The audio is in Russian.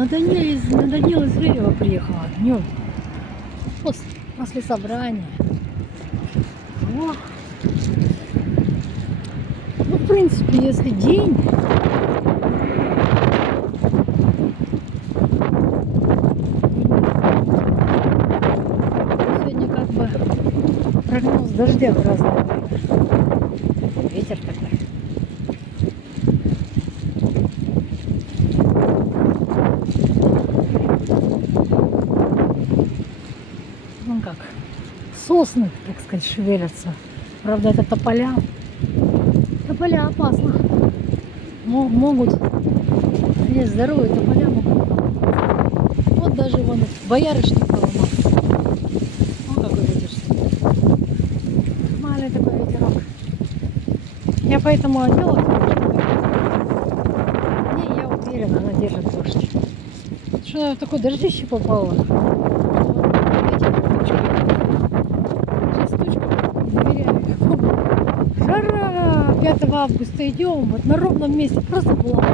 На Данила из Рылева приехала днем. После собрания. О. Ну, в принципе, если день, сегодня как бы прогноз дождя в разное время. Ветер такой. Ну как, сосны, так сказать, шевелятся. Правда, это тополя. Тополя опасно. Могут, есть здоровые тополя могут. Вот даже вон боярышник поломался. Вон какой ветер. Нормальный такой ветерок. Я поэтому одела. Не, я уверена, она держит дождь. Что я в такое дождище попала? Сейчас тучка, доверяю. Жара! 5 августа идем, вот на ровном месте просто была.